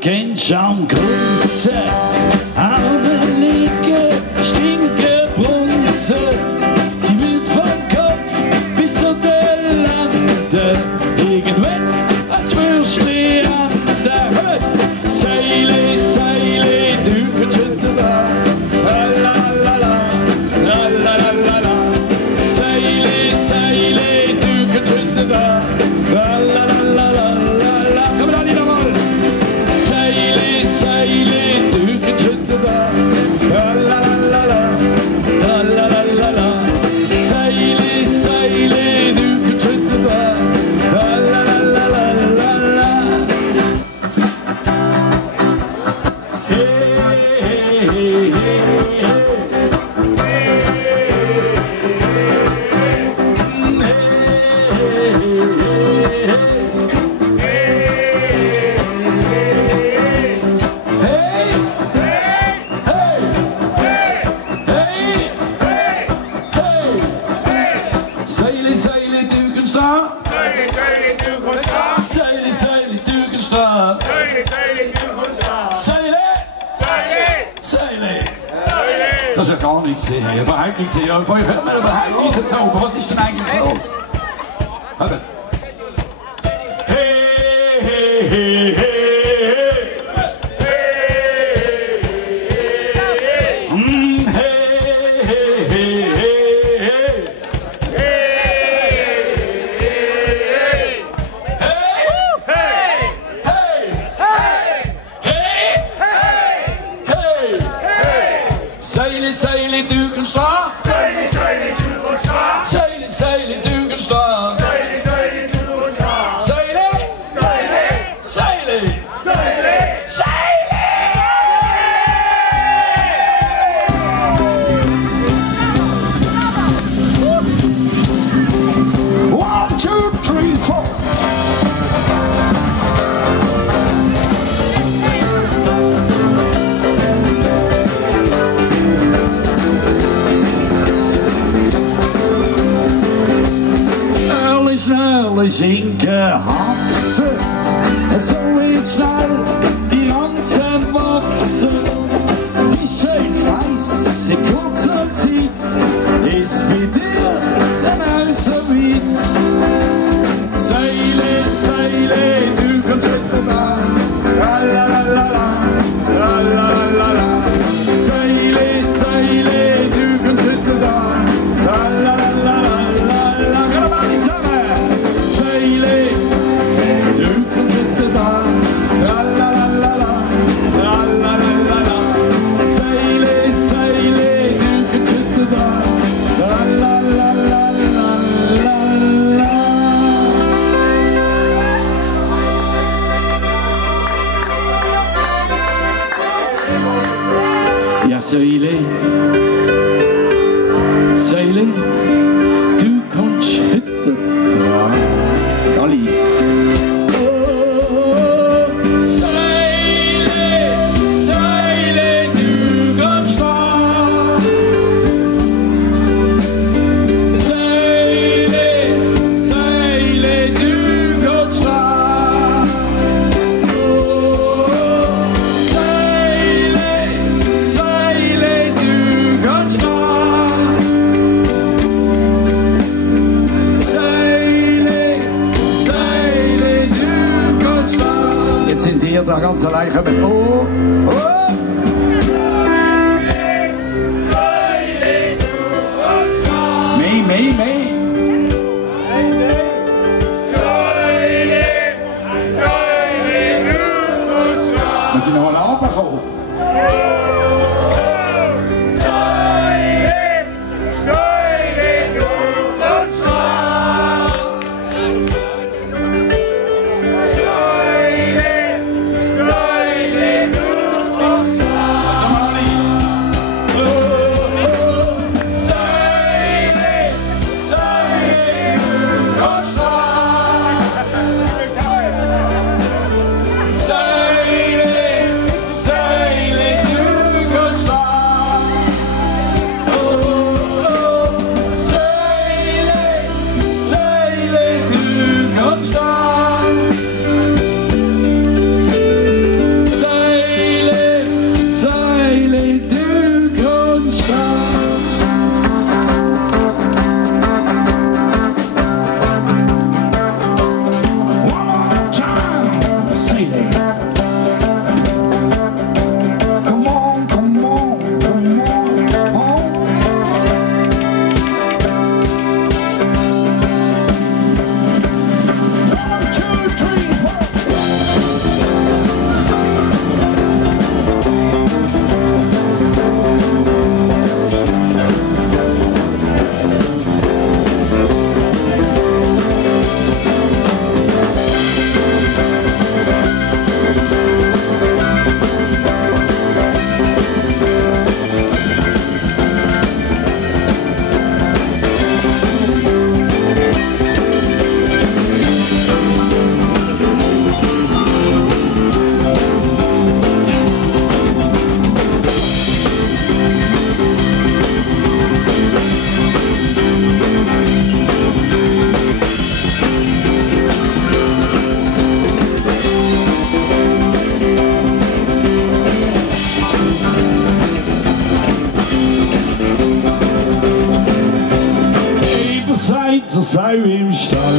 Kennst am Grunzen, Augen liegen, stinken Brunzen. Sie wird vom Kopf bis zu den Landen, irgendwann als Würstli an der Hütte. Säuli, Säuli, du kannst schütten da, lalalala, lalalala. Säuli, Säuli, du kannst schütten da, lalalala. Komm da nicht nochmal. Säuli, du kannst schütten da, lalalala, lalalala. Säuli, Säuli, du kannst schütten da, lalalala. Hey, hey, hey, hey, Säuli, Säuli, du kannst da. Säuli, Säuli, du kannst da. Säuli, Säuli, du kannst da. Säuli, Säuli, du kannst da. Säuli, Säuli, Säuli. Das ist ja gar nichts hier, überhaupt nichts hier. Und vorher hört man überhaupt nicht dazu. Was ist denn eigentlich los? Hört hey, hey, hey, hey. Säuli, Säuli, du kannst da. Säuli, Säuli, du kannst da. Säuli, Säuli, du kannst da. Säuli, Säuli, du kannst da. Säuli, Säuli, Säuli, Säuli, Säuli. 1, 2, 3, 4. Early sinken Haxen, so wird schnell die Lanzen wachsen. Die schön feiss in kurzer Zeit ist bei dir dann auch so weit. Säuli, Säuli, du kannst schütten da, lalalala, lalalala. Säuli, Säuli, du kannst schütten da, lalalala. Ja, Säuli, Säuli, du kannst hütte dran. Alle. Oh, Säuli, Säuli, du kannst dran. Säuli, Säuli, du kannst dran. Oh, Säuli, Säuli, du kannst dran. Säuli, Säuli, du kannst dran. Jetzt sind ihr da ganz allein gekommen. Oh, oh. kommen. Zur Säuli im Stadion.